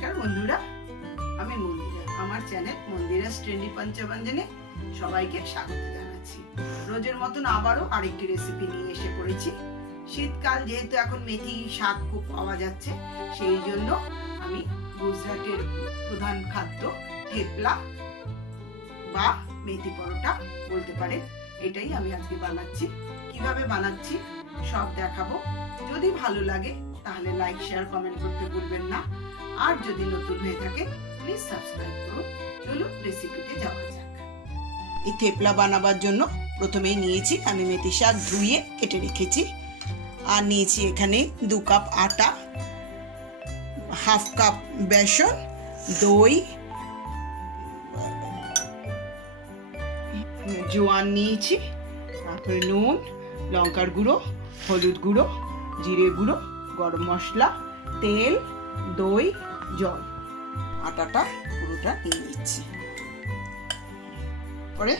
নমস্কার বন্ধুরা, আমি মন্দিরা। আমার চ্যানেল মন্দিরাস ট্রেন্ডি পঞ্চব্যঞ্জনে সবাইকে স্বাগত জানাচ্ছি। রোজের মতন আবারও আরেকটি রেসিপি নিয়ে এসে পড়েছি। শীতকাল যেহেতু এখন মেথি শাক খুব পাওয়া যাচ্ছে, সেই জন্য আমি গুজরাটের প্রধান খাদ্য থেপলা বা মেথি পরোটা বলতে পারেন, এটাই আমি আজকে বানাচ্ছি। কিভাবে বানাচ্ছি সব দেখাবো। যদি ভালো লাগে তাহলে লাইক শেয়ার কমেন্ট করতে ভুলবেন না, আর যদি নতুন হয়ে থাকে প্লিজ সাবস্ক্রাইব করুন। চলুন রেসিপিতে যাওয়া যাক। এই থেপলা বানাবার জন্য প্রথমেই নিয়েছি আমি মেথি শাক ধুয়ে কেটে রেখেছি, আর নিয়েছি এখানে 2 কাপ আটা, হাফ কাপ বেসন, দই, জোয়ান নিয়েছি, তারপরে নুন, লঙ্কার গুঁড়ো, হলুদ গুঁড়ো, জিরে গুঁড়ো, গরম মশলা, তেল, দই, জল। আটাটা পুরোটা নিয়ে নিচ্ছি। পরে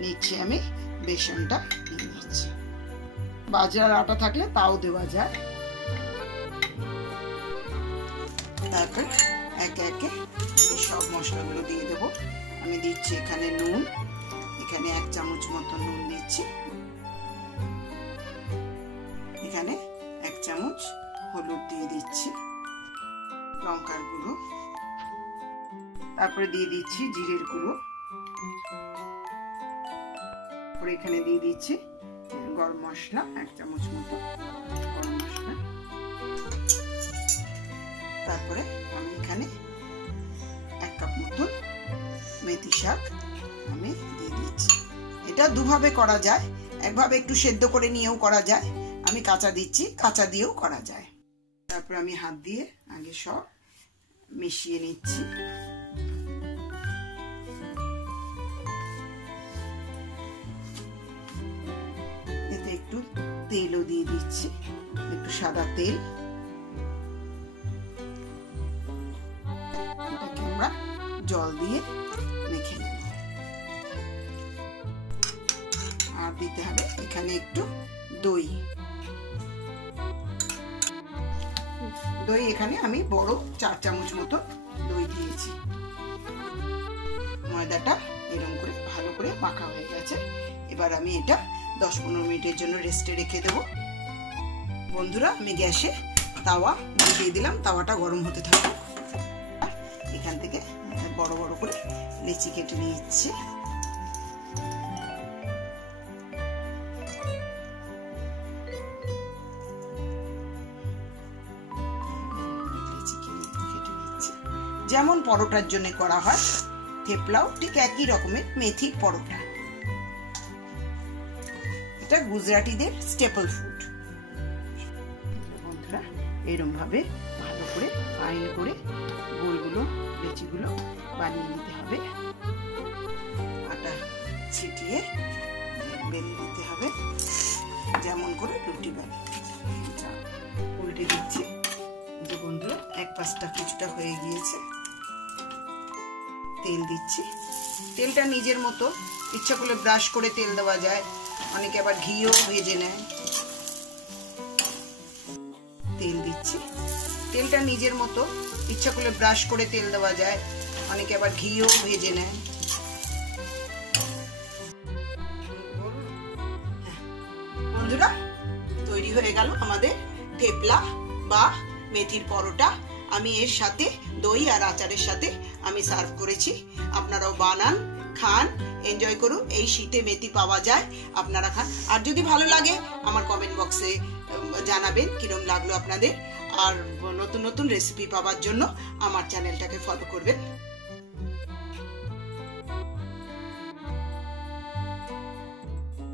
নিচ্ছি আমি বেসনটা নিয়ে নিচ্ছি। বাজার আটা থাকলে তাও দেওয়া যায়। তারপর একে একে সব মশলাগুলো দিয়ে দেবো। আমি দিচ্ছি এখানে নুন, এখানে 1 চামচ মতো নুন দিচ্ছি, এখানে 1 চামচ হলুদ দিয়ে দিচ্ছি, লঙ্কার গুঁড়ো, তারপরে দিয়ে দিচ্ছি জিরের গুঁড়ো, তারপরে এখানে দিয়ে দিচ্ছি গরম মশলা, 1 চামচ মতো গরম মশলা। তারপরে আমি এখানে 1 কাপ মতো মেথি শাক আমি দিয়ে দিচ্ছি। এটা দুভাবে করা যায়, একভাবে একটু সেদ্ধ করে নিয়েও করা যায়, আমি কাঁচা দিচ্ছি, কাঁচা দিয়েও করা যায়। তারপর আমি হাত দিয়ে আগে সব মিশিয়ে নিচ্ছি। এতে একটু তেলও দিয়ে দিচ্ছি, একটু সাদা তেল। এটাকে আমরা জল দিয়ে মেখে নেব। আর দিতে হবে এখানে একটু দই। দই এখানে আমি বড় 4 চামচ মতো দই দিয়েছি। ময়দাটা এরকম করে ভালো করে মাখা হয়ে গেছে। এবার আমি এটা 10-15 মিনিটের জন্য রেস্টে রেখে দেব। বন্ধুরা, আমি গ্যাসে তাওয়া বসিয়ে দিলাম, তাওয়াটা গরম হতে থাকুক। এখান থেকে বড় বড় করে লেচি কেটে নিচ্ছি। যেমন পরোটার জন্য করা হয়, থেপলাও ঠিক একই রকমের মেথির পরোটা। এটা গুজরাটিদের স্টেপল ফুড। বন্ধুরা, এরকম ভাবে ভালো করে ফাইন করে গোলগুলো লেচিগুলো বানিয়ে নিতে হবে। আটা ছিটিয়ে বেলে দিতে হবে, যেমন করে রুটি বেলে। উল্টে দিচ্ছি। বন্ধুরা, এক পাশটা কিছুটা হয়ে গিয়েছে। তেল দিচ্ছি। তেলটা নিজের মতো, ইচ্ছা করলে ব্রাশ করে তেল দেওয়া যায়, অনেকে আবার ঘিও ভেজে নেয়। তেল দিচ্ছি। তেলটা নিজের মতো, ইচ্ছা করলে ব্রাশ করে তেল দেওয়া যায়, অনেকে আবার ঘিও ভেজে নেয়। বন্ধুরা, তৈরি হয়ে গেল আমাদের থেপলা বা মেথির পরোটা। আমি এর সাথে দই আর আচারের সাথে আমি সার্ভ করেছি। আপনারাও বানান, খান, এনজয় করুন। এই শীতে মেথি পাওয়া যায়, আপনারা খান। আর যদি ভালো লাগে আমার কমেন্ট বক্সে জানাবেন কিরম লাগলো আপনাদের। আর নতুন নতুন রেসিপি পাওয়ার জন্য আমার চ্যানেলটাকে ফলো করবেন।